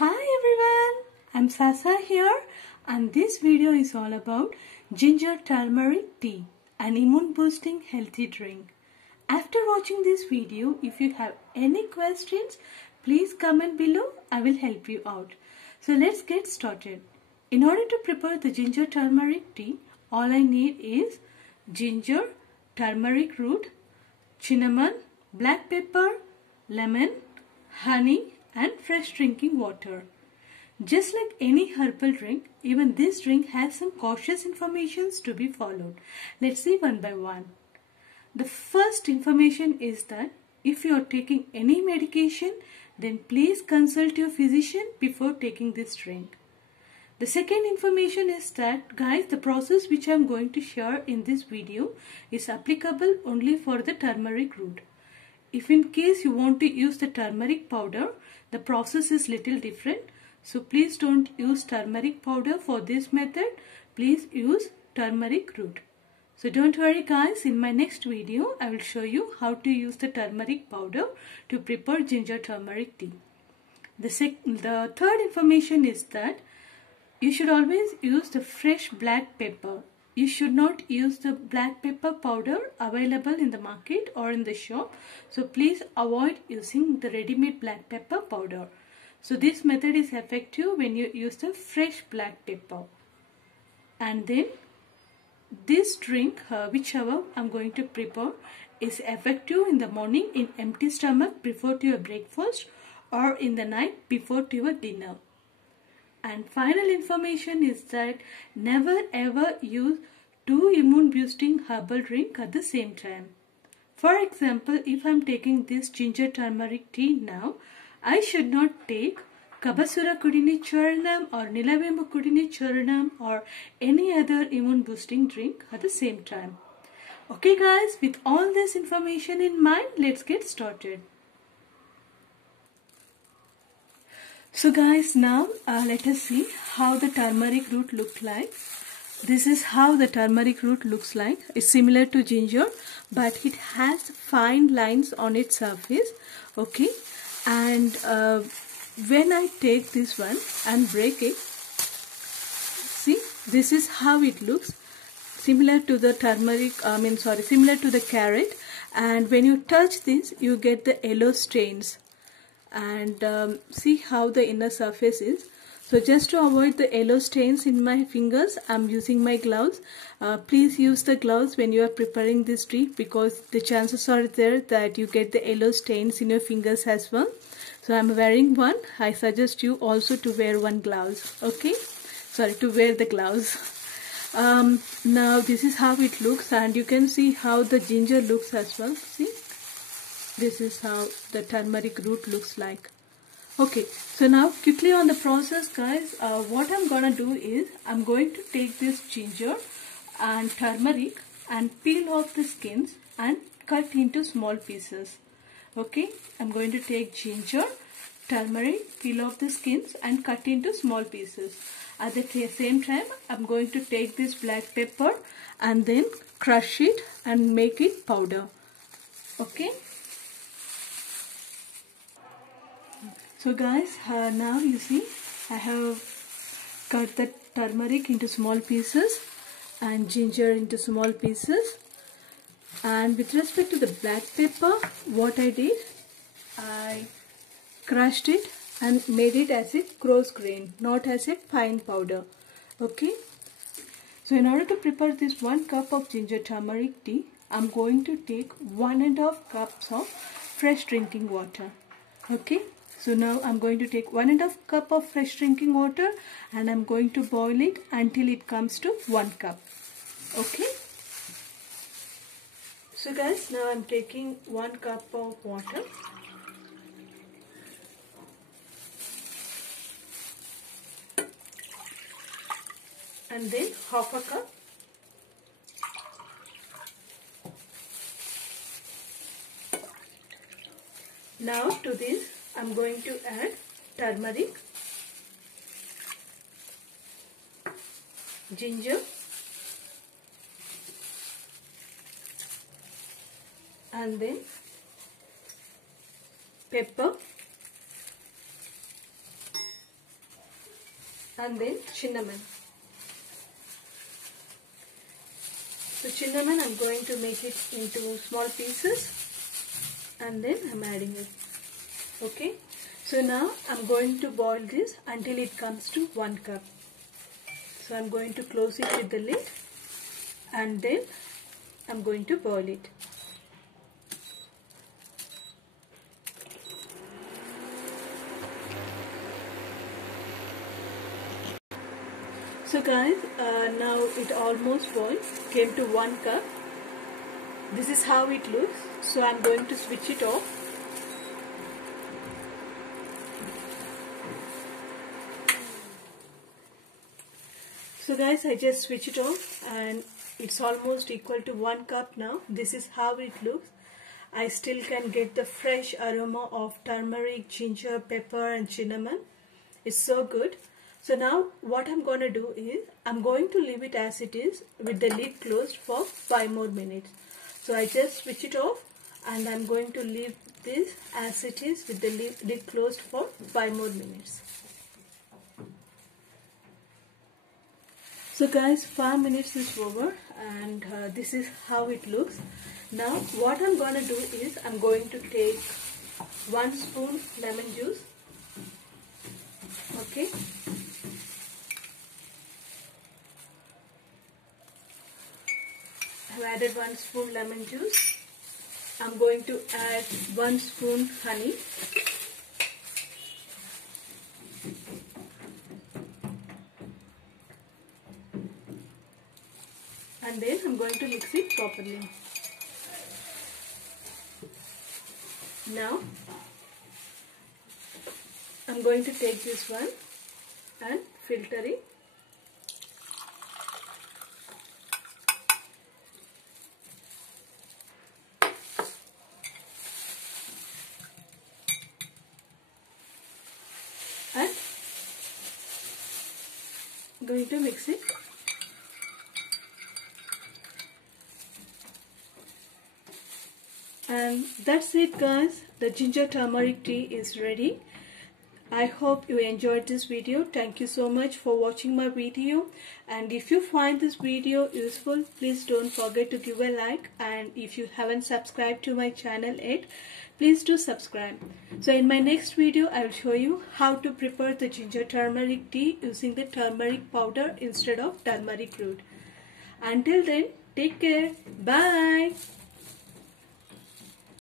Hi everyone, I'm Sasa here and this video is all about ginger turmeric tea, an immune boosting healthy drink. After watching this video, if you have any questions, please comment below. I will help you out. So let's get started. In order to prepare the ginger turmeric tea, all I need is ginger, turmeric root, cinnamon, black pepper, lemon, honey and fresh drinking water. Just like any herbal drink, even this drink has some cautious informations to be followed. Let's see one by one. The first information is that if you are taking any medication, then please consult your physician before taking this drink. The second information is that guys, the process which I am going to share in this video is applicable only for the turmeric root. If in case you want to use the turmeric powder, the process is little different. So please don't use turmeric powder for this method. Please use turmeric root. So don't worry guys, in my next video I will show you how to use the turmeric powder to prepare ginger turmeric tea. The third information is that you should always use the fresh black pepper. You should not use the black pepper powder available in the market or in the shop. So please avoid using the ready-made black pepper powder. So this method is effective when you use the fresh black pepper. And then this drink, whichever I'm going to prepare, is effective in the morning in empty stomach before to your breakfast or in the night before to your dinner. And final information is that never ever use two immune boosting herbal drink at the same time. For example, if I am taking this ginger turmeric tea now, I should not take Kabasura Kudini Churnam or Nilavembu Kudini Churnam or any other immune boosting drink at the same time. Okay guys, with all this information in mind, let's get started. So guys, now let us see how the turmeric root looks like. This is how the turmeric root looks like. It's similar to ginger, but it has fine lines on its surface. Okay, and when I take this one and break it, see, this is how it looks. Similar to the turmeric, similar to the carrot. And when you touch this, you get the yellow stains. And see how the inner surface is. So just to avoid the yellow stains in my fingers, I'm using my gloves. Please use the gloves when you are preparing this tea, because the chances are there that you get the yellow stains in your fingers as well. So I'm wearing one. I suggest you also to wear one gloves. Okay, sorry, to wear the gloves. Now this is how it looks, and you can see how the ginger looks as well. See, this is how the turmeric root looks like. Okay, so now quickly on the process guys, what I'm gonna do is I'm going to take this ginger and turmeric and peel off the skins and cut into small pieces. Okay, I'm going to take ginger, turmeric, peel off the skins and cut into small pieces. At the same time, I'm going to take this black pepper and then crush it and make it powder. Okay. So guys, now you see I have cut the turmeric into small pieces and ginger into small pieces. And with respect to the black pepper, what I did, I crushed it and made it as a coarse grain, not as a fine powder. Okay. So in order to prepare this 1 cup of ginger turmeric tea, I'm going to take 1½ cups of fresh drinking water. Okay. So now I'm going to take 1½ cup of fresh drinking water and I'm going to boil it until it comes to 1 cup. Okay. So guys, now I'm taking 1 cup of water. And then half a cup. Now to this I'm going to add turmeric, ginger, and then pepper, and then cinnamon. So cinnamon, I'm going to make it into small pieces and then I'm adding it. Okay, so now I'm going to boil this until it comes to 1 cup. So I'm going to close it with the lid and then I'm going to boil it. So guys, now it almost boiled, came to 1 cup. This is how it looks. So I'm going to switch it off. So guys, I just switch it off and it's almost equal to 1 cup now. This is how it looks. I still can get the fresh aroma of turmeric, ginger, pepper and cinnamon. It's so good. So now what I'm going to do is I'm going to leave it as it is with the lid closed for 5 more minutes. So I just switch it off and I'm going to leave this as it is with the lid closed for 5 more minutes. So guys, 5 minutes is over and this is how it looks. Now what I'm going to do is I'm going to take 1 spoon lemon juice. Okay. I've added 1 spoon lemon juice. I'm going to add 1 spoon honey. And then I'm going to mix it properly. Now I'm going to take this one and filter it. And I'm going to mix it. And that's it guys, the ginger turmeric tea is ready. I hope you enjoyed this video. Thank you so much for watching my video, and if you find this video useful, please don't forget to give a like, and if you haven't subscribed to my channel yet, please do subscribe. So in my next video I will show you how to prepare the ginger turmeric tea using the turmeric powder instead of turmeric root. Until then, take care. Bye.